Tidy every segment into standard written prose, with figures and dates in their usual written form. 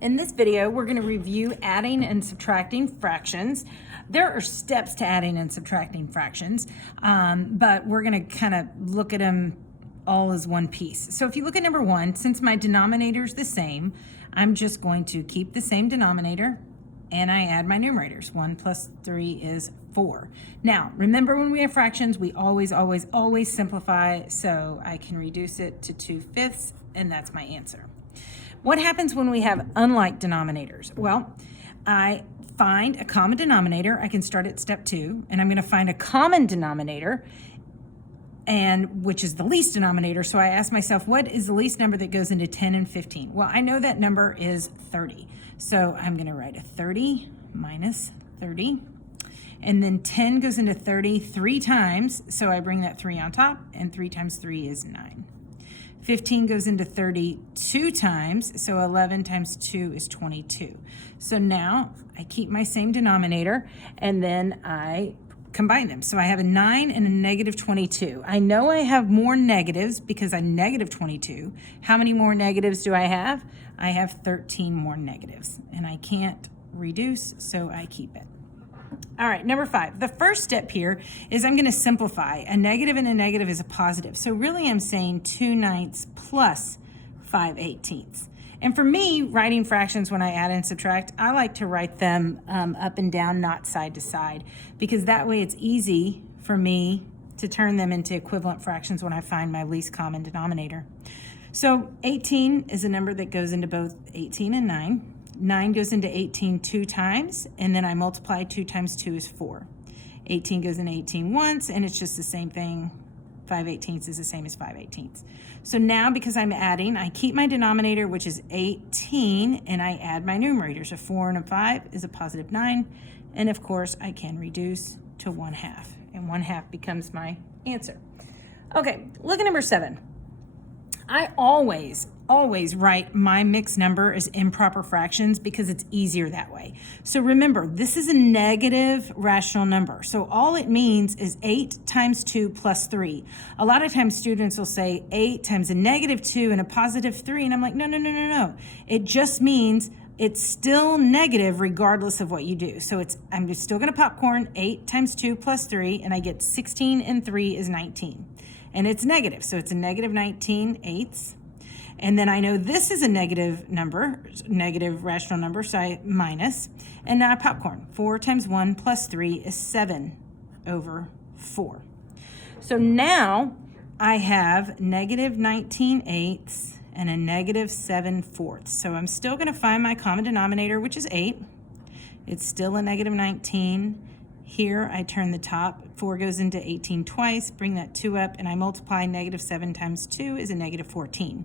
In this video, we're going to review adding and subtracting fractions. There are steps to adding and subtracting fractions, but we're going to kind of look at them all as one piece. So if you look at number one, since my denominator is the same, I'm just going to keep the same denominator and I add my numerators. 1 plus 3 is 4. Now, remember when we have fractions, we always simplify, so I can reduce it to 2/5, and that's my answer. What happens when we have unlike denominators? Well, I find a common denominator. I can start at step 2, and I'm going to find a common denominator, and which is the least denominator. So I ask myself, what is the least number that goes into 10 and 15? Well, I know that number is 30. So I'm going to write a 30 minus 30. And then 10 goes into 30 3 times. So I bring that 3 on top, and 3 times 3 is 9. 15 goes into 30 2 times, so 11 times 2 is 22. So now I keep my same denominator, and then I combine them. So I have a 9 and a negative 22. I know I have more negatives because I'm negative 22. How many more negatives do I have? I have 13 more negatives, and I can't reduce, so I keep it. All right, number 5. The first step here is I'm going to simplify. A negative and a negative is a positive. So really I'm saying 2/9 plus 5/18. And for me, writing fractions when I add and subtract, I like to write them up and down, not side to side, because that way it's easy for me to turn them into equivalent fractions when I find my least common denominator. So 18 is a number that goes into both 18 and 9. 9 goes into 18 2 times, and then I multiply 2 times 2 is 4. 18 goes into 18 once, and it's just the same thing. 5/18 is the same as 5/18. So now, because I'm adding, I keep my denominator, which is 18, and I add my numerators. A 4 and a 5 is a positive 9, and of course, I can reduce to 1/2, and 1/2 becomes my answer. Okay, look at number 7. I always write my mixed number as improper fractions because it's easier that way. So remember, this is a negative rational number. So all it means is 8 times 2 plus 3. A lot of times students will say 8 times a negative 2 and a positive 3, and I'm like, no. It just means it's still negative regardless of what you do. So I'm still going to popcorn 8 times 2 plus 3, and I get 16 and 3 is 19. And it's negative, so it's a negative 19/8. And then I know this is a negative number, negative rational number, so I minus. And now I popcorn. 4 times 1 plus 3 is 7/4. So now I have negative 19/8 and a negative 7/4. So I'm still going to find my common denominator, which is 8. It's still a negative 19. Here, I turn the top. 4 goes into 18 twice, bring that 2 up, and I multiply negative 7 times 2 is a negative 14.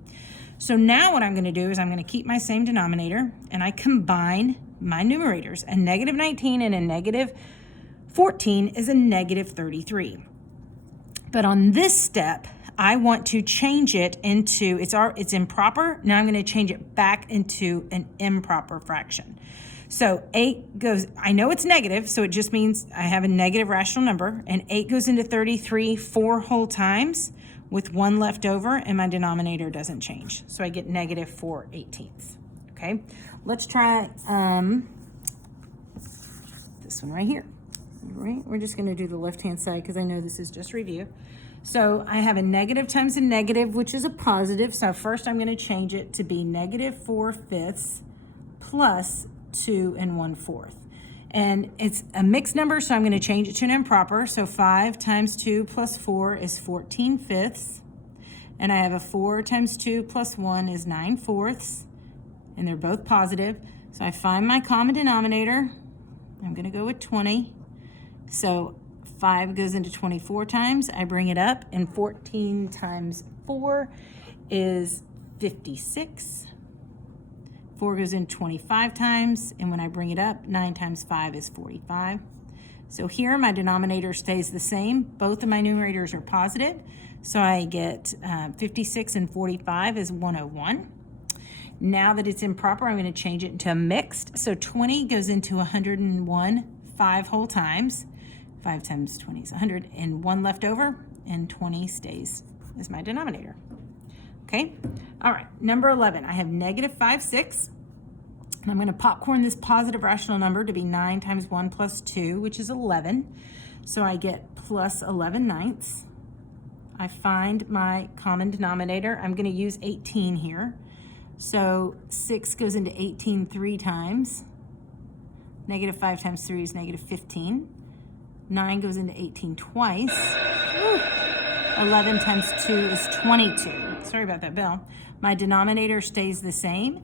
So now what I'm going to do is I'm going to keep my same denominator, and I combine my numerators. A negative 19 and a negative 14 is a negative 33. But on this step, I want to change it into, it's improper. Now I'm going to change it back into an improper fraction. So 8 goes, I know it's negative, so it just means I have a negative rational number, and 8 goes into 33 4 whole times with 1 left over, and my denominator doesn't change. So I get negative 4/18. Okay, let's try this one right here. All right, we're just going to do the left-hand side because I know this is just review. So I have a negative times a negative, which is a positive. So first I'm going to change it to be negative 4/5 plus 2 1/4. And it's a mixed number, so I'm going to change it to an improper. So 5 times 2 plus 4 is 14/5. And I have a 4 times 2 plus 1 is 9/4. And they're both positive. So I find my common denominator. I'm going to go with 20. So 5 goes into 24 times. I bring it up, and 14 times 4 is 56. 4 goes in 25 times, and when I bring it up, 9 times 5 is 45. So here my denominator stays the same. Both of my numerators are positive, so I get 56 and 45 is 101. Now that it's improper, I'm going to change it into a mixed. So 20 goes into 101 5 whole times. 5 times 20 is 100, and 1 left over, and 20 stays as my denominator. Okay, all right, number 11, I have negative 5/6. And I'm going to popcorn this positive rational number to be 9 times 1 plus 2, which is 11. So I get plus 11 ninths. I find my common denominator. I'm going to use 18 here. So 6 goes into 18 3 times. Negative 5 times 3 is negative 15. 9 goes into 18 twice. Woo. 11 times 2 is 22. Sorry about that, Bill. My denominator stays the same.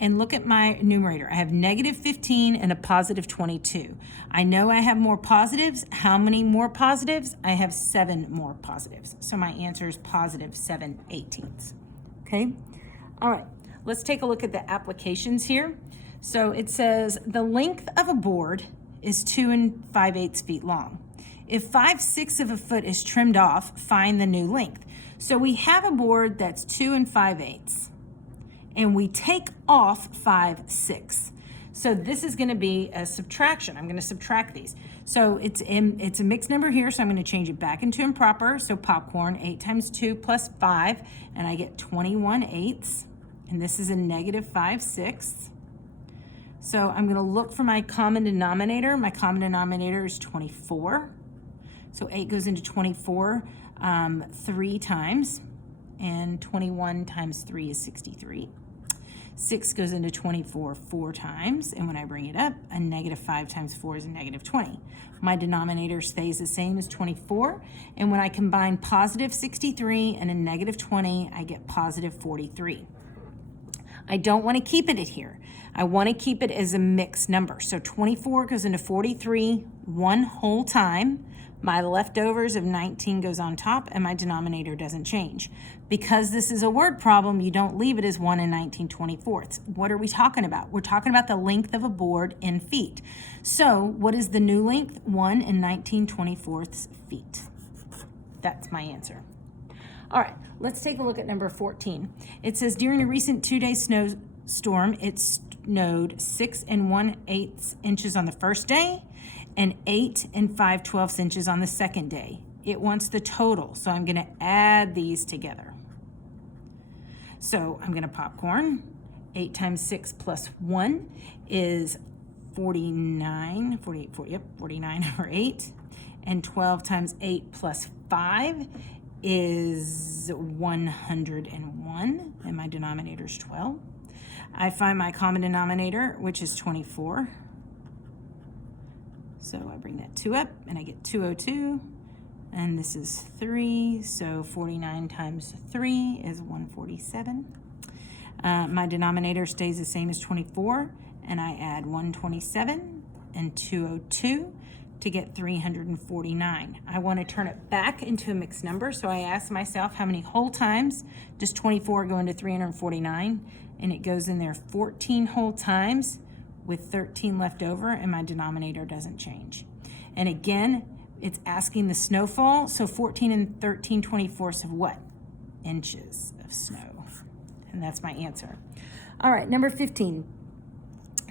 And look at my numerator. I have negative 15 and a positive 22. I know I have more positives. How many more positives? I have 7 more positives. So my answer is positive 7/18. Okay? All right. Let's take a look at the applications here. So it says the length of a board is 2 5/8 feet long. If 5/6 of a foot is trimmed off, find the new length. So we have a board that's 2 5/8. And we take off 5/6. So this is going to be a subtraction. I'm going to subtract these. So it's a mixed number here, so I'm going to change it back into improper. So popcorn, 8 times 2 plus 5, and I get 21/8. And this is a negative 5/6. So I'm going to look for my common denominator. My common denominator is 24. So 8 goes into 24 3 times, and 21 times 3 is 63. 6 goes into 24 4 times, and when I bring it up, a negative 5 times 4 is a negative 20. My denominator stays the same as 24, and when I combine positive 63 and a negative 20, I get positive 43. I don't want to keep it at here. I want to keep it as a mixed number. So 24 goes into 43 one whole time. My leftovers of 19 goes on top, and my denominator doesn't change. Because this is a word problem, you don't leave it as 1 and 19/24. What are we talking about? We're talking about the length of a board in feet. So what is the new length? 1 and 19/24 feet. That's my answer. All right, let's take a look at number 14. It says, during a recent 2-day snowstorm, it snowed 6 1/8 inches on the first day, and 8 5/12 inches on the second day. It wants the total, so I'm going to add these together. So I'm going to popcorn. 8 times 6 plus 1 is 49, 48, 40, yep, 49 over 8. And 12 times 8 plus 5 is 101, and my denominator is 12. I find my common denominator, which is 24. So I bring that 2 up, and I get 202, and this is 3, so 49 times 3 is 147. My denominator stays the same as 24, and I add 127 and 202 to get 349. I want to turn it back into a mixed number, so I ask myself, how many whole times does 24 go into 349? And it goes in there 14 whole times, with 13 left over, and my denominator doesn't change. And again, it's asking the snowfall, so 14 and 13/24 of what? Inches of snow. And that's my answer. All right, number 15.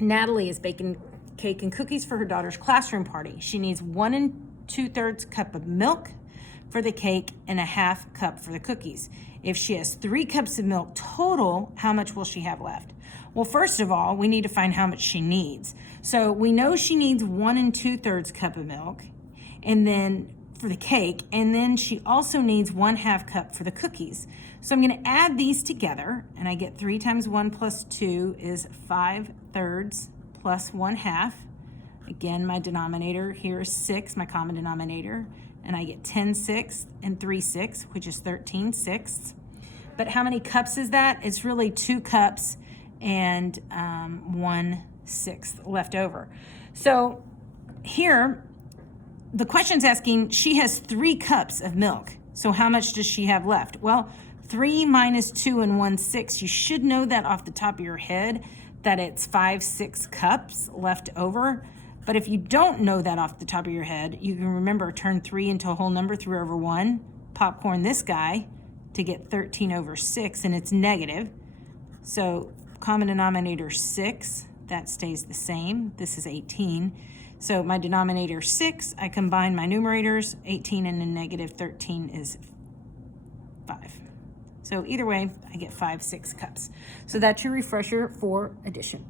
Natalie is baking cake and cookies for her daughter's classroom party. She needs 1 2/3 cup of milk for the cake and a 1/2 cup for the cookies. If she has 3 cups of milk total, how much will she have left? Well, first of all, we need to find how much she needs. So we know she needs 1 2/3 cup of milk, and then for the cake, and then she also needs 1/2 cup for the cookies. So I'm going to add these together, and I get 3 times 1 plus 2 is 5/3 plus 1/2. Again, my denominator here is 6, my common denominator, and I get 10/6 and 3/6, which is 13/6. But how many cups is that? It's really 2 cups and 1/6 left over. So here, the question's asking, she has 3 cups of milk. So how much does she have left? Well, 3 minus 2 and 1/6, you should know that off the top of your head, that it's 5/6 cups left over. But if you don't know that off the top of your head, you can remember, turn 3 into a whole number, 3 over 1, popcorn this guy to get 13 over 6, and it's negative. So common denominator 6, that stays the same. This is 18. So my denominator 6, I combine my numerators, 18 and a negative 13 is 5. So either way, I get 5/6 cups. So that's your refresher for addition.